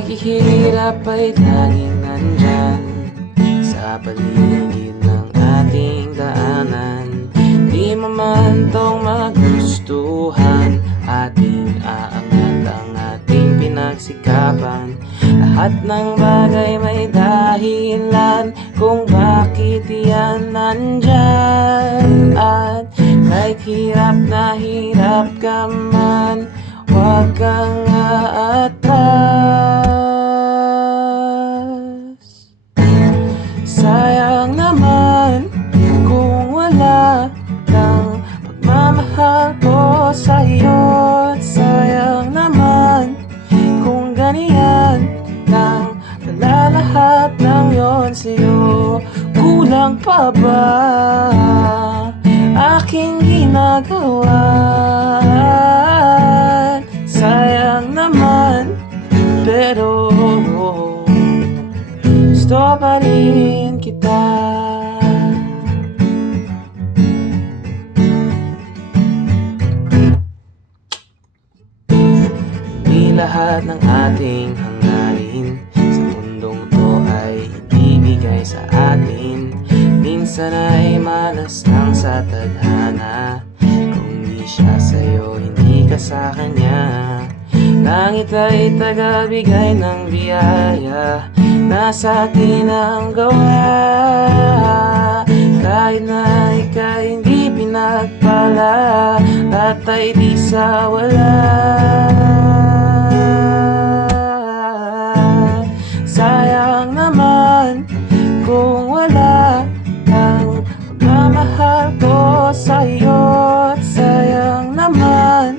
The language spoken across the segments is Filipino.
paghihirap ay laging nandyan sa paligid ng ating daanan. Di man tong magustuhan, ating aangat ang ating pinagsikapan. Lahat ng bagay may dahilan kung bakit yan nandyan. At kahit hirap na hirap ka man, huwag kang aatras. Sayang naman kung wala kang pagmamahal ko sa'yo. At sayang naman kung ganyan lang pala lahat ng yon sa'yo. Kulang pa ba aking ginagawa? Sayang naman, pero gusto pa rin kita. Hindi lahat ng ating hangarin sa mundong to ay ibibigay sa atin. Minsan ay malas lang sa tadhana. Kung di siya sa'yo, hindi ka sa kanya. Langit ay tagabigay ng biyaya, nasa atin ang gawa. Kahit na ika'y hindi pinagpala, at ay di sa wala. Sayang naman kung wala kang pagmamahal ko sa'yo. At sayang naman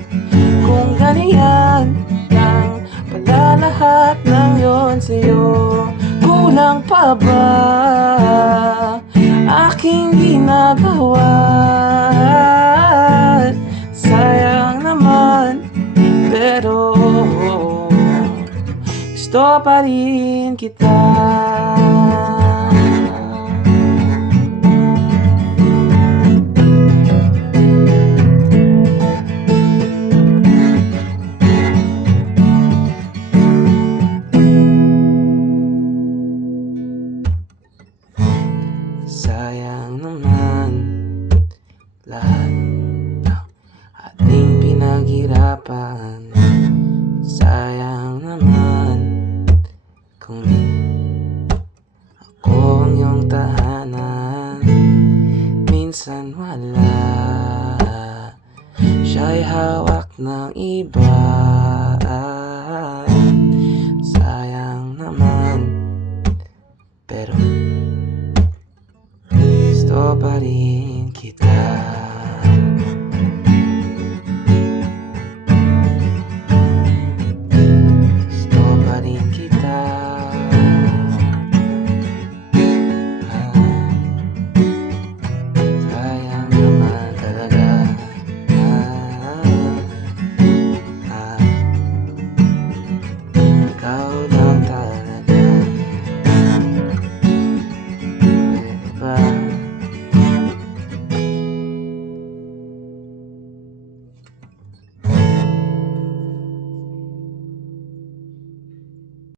kung ganyan lang pala lahat ng yon sa'yo. Kulang pa ba aking ginagawa? Sayang naman, pero gusto pa rin kita. Sayang naman lahat ng ating pinaghirapan. Sayang naman kung di ako ang iyong tahanan. Minsan wala, siya'y hawak ng iba. Sayang naman, pero gusto pa rin kita.